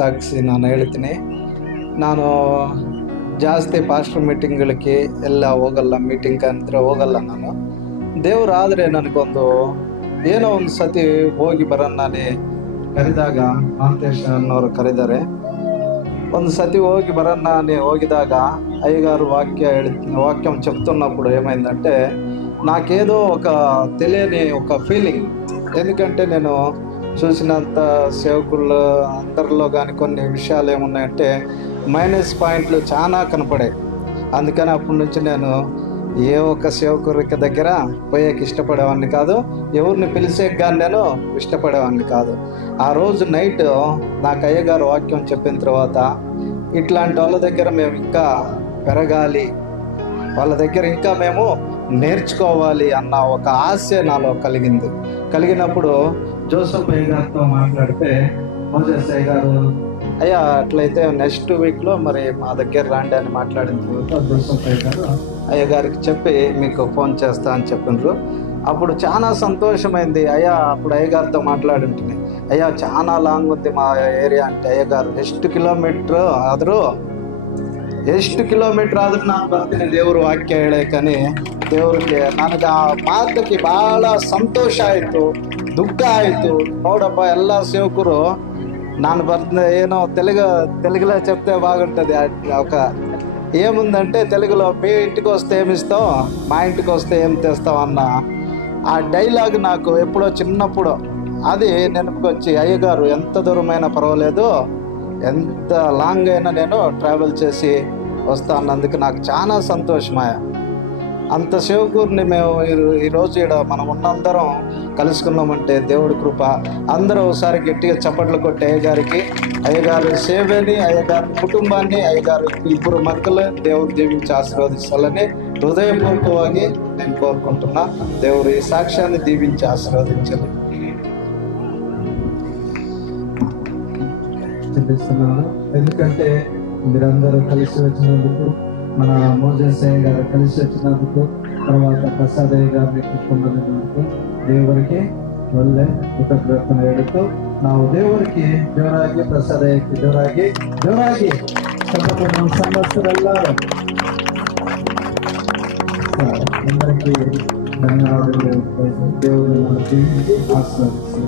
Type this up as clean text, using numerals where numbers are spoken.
ಸಾಗಿಸಿ ನಾನು ಹೇಳ್ತೀನಿ. ನಾನು ಜಾಸ್ತಿ ಪಾಸ್ಟರ್ ಮೀಟಿಂಗ್ಗಳಿಗೆ ಎಲ್ಲ ಹೋಗಲ್ಲ, ಮೀಟಿಂಗ್ ಅಂದರೆ ಹೋಗಲ್ಲ ನಾನು. ದೇವರಾದರೆ ನನಗೊಂದು ಏನೋ ಒಂದು ಸತಿ ಹೋಗಿ ಬರೋಣಲ್ಲಿ ಕರೆದಾಗ, ಮಾಂತೇಶ ಅನ್ನೋರು ಕರೆದಾರೆ. ಒಂದು సతి ಹೋగి బరన్నా అని ಹೋಗಿದಾಗ అయ్యగారు వాక్యం చెప్తున్నప్పుడు ఏమైందంటే నాకేదో ఒక తెలియని ఒక ఫీలింగ్. ఎందుకంటే నేను చూసినంత సేవకులు అందరిలో కానీ కొన్ని విషయాలు ఏమున్నాయంటే మైనస్ పాయింట్లు చాలా కనపడాయి. అందుకని అప్పటి నుంచి నేను ఏ ఒక్క సేవకురికి దగ్గర పోయేకి ఇష్టపడేవాడిని కాదు, ఎవరిని పిలిచేకి కానీ నేను ఇష్టపడేవాడిని కాదు. ఆ రోజు నైట్ నాకు అయ్యగారు వాక్యం చెప్పిన తర్వాత ఇట్లాంటి వాళ్ళ దగ్గర మేము ఇంకా పెరగాలి, వాళ్ళ దగ్గర ఇంకా మేము నేర్చుకోవాలి అన్న ఒక ఆశ నాలో కలిగినప్పుడు జోసెఫ్ అయ్య గారితో మాట్లాడితే, మోజెస్ అయ్య గారు అయ్యా అట్లయితే నెక్స్ట్ వీక్లో మరి మా దగ్గర రండి అని మాట్లాడిన తర్వాత జోసెఫ్ అయ్య గారు అయ్య గారికి చెప్పి మీకు ఫోన్ చేస్తా అని చెప్పిండ్రు. అప్పుడు చాలా సంతోషమైంది. అయ్యా అప్పుడు అయ్యగారితో మాట్లాడుంటుంది, అయ్యా చాలా లాంగ్ ఉంది మా ఏరియా అంటే, ಅಯ್ಯಗಾರು ಎಷ್ಟು ಕಿಲೋಮೀಟ್ರ್ ಆದರೂ ನಾನು ಬರ್ತೀನಿ ದೇವ್ರ ವಾಕ್ಯ ಹೇಳಕ್ಕನಿ. ದೇವ್ರಿಗೆ ನನಗೆ ಆ ಮಾತಕ್ಕೆ ಭಾಳ ಸಂತೋಷ ಆಯಿತು, ದುಃಖ ಆಯಿತು. ನೋಡಪ್ಪ ಎಲ್ಲ సేవకులు ನಾನು ಬರ್ತೀನಿ, ಏನో తెలుగులో చెప్తే బాగుంటుంది. ఒక ఏముందంటే తెలుగులో మీ ఇంటికి వస్తే ఏమిస్తావు, మా ఇంటికి వస్తే ఏం తెస్తావు అన్న ఆ డైలాగ్ నాకు ఎప్పుడో చిన్నప్పుడు అది నెనపుకి వచ్చి, అయ్యగారు ఎంత దూరమైనా పర్వాలేదు, ఎంత లాంగ్ అయినా నేను ట్రావెల్ చేసి వస్తా అన్నందుకు నాకు చాలా సంతోషమాయ. అంత సేవకుడిని మేము ఈరోజు ఇక్కడ మనం ఉన్నందరం కలుసుకున్నామంటే దేవుడి కృప. అందరూ ఒకసారి గట్టిగా చప్పట్లు కొట్టి అయ్యగారికి, అయ్యగారు సేవని, అయ్యగారి కుటుంబాన్ని, అయ్యగారు ఇಬ್ಬರು మక్కలు దేవుడు దీవించి ఆశీర్వదించాలని హృదయపూర్వకವಾಗಿ నేను కోరుకుంటున్నా. దేవుడు ఈ సాక్ష్యాన్ని దీవించి ఆశీర్వదించాలి. చూపిస్తున్నాను ఎందుకంటే మీరందరూ కలిసి వచ్చినందుకు, మన మోజెస్ అయ్య గారు కలిసి వచ్చినందుకు, తర్వాత ప్రసాద్ అయ్య గారిని ಕುತ್ಕೊಂಡಿರುವಂತೂ ದೇವರಿಗೆ ಒಳ್ಳೆ ಕೃತಜ್ಞತೆ ಹೇಳುತ್ತೂ ನಾವು ದೇವರಿಗೆ ಜೋರಾಗಿ, ಪ್ರಸಾದ್ ಅಯ್ಯಕ್ಕೆ ಜೋರಾಗಿ ಸಂವತ್ಸರೆಲ್ಲರೂ అందరికీ ధన్యవాదాలు. దేవుడు ఆశీర్వదించి